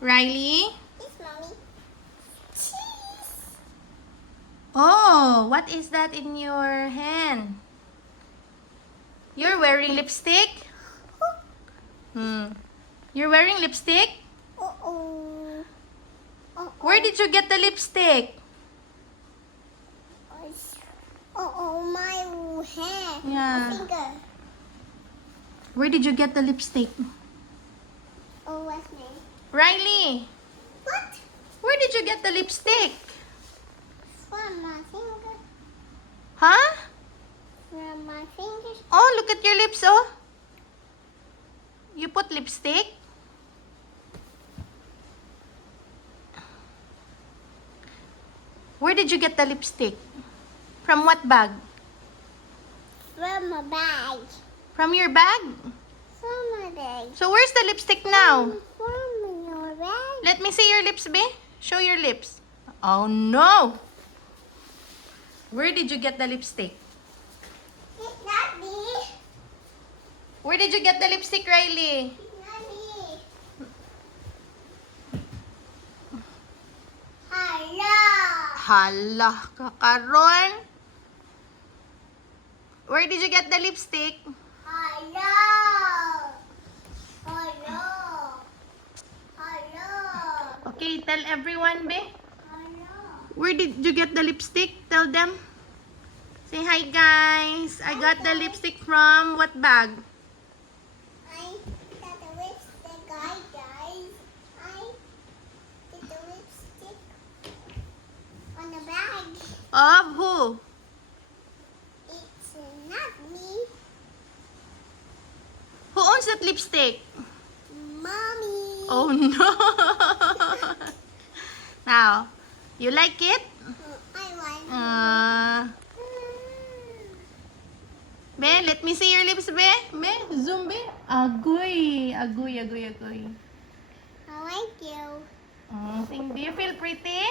Riley? Yes, mommy. Cheese. Oh, what is that in your hand? You're wearing lipstick? Hmm. You're wearing lipstick? Uh oh. Uh Where did you get the lipstick? Uh oh, my hand. Yeah. My finger. Where did you get the lipstick? Riley, What? where did you get the lipstick? From my finger. Huh? From my fingers. Oh, look at your lips, oh. You put lipstick? Where did you get the lipstick? From what bag? From my bag. From your bag? From my bag. So where's the lipstick now? From your bag. Let me see your lips, be. Show your lips. Oh no! Where did you get the lipstick? Me. Where did you get the lipstick, Riley? Me. Hello. Hala, kakaron. Where did you get the lipstick? Hello. Okay, tell everyone, be. Where did you get the lipstick? Tell them. Say hi, guys. I got the lipstick from what bag? I got the lipstick, guy, guys. I did the lipstick on the bag. Of who? It's not me, Who owns that lipstick? mommy. Oh no! Now, you like it? I want. Uh, be, let me see your lips, be. Be, zoom, be. Agoy. Agoy, agoy, agoy. I like you. Mm, think, do you feel pretty?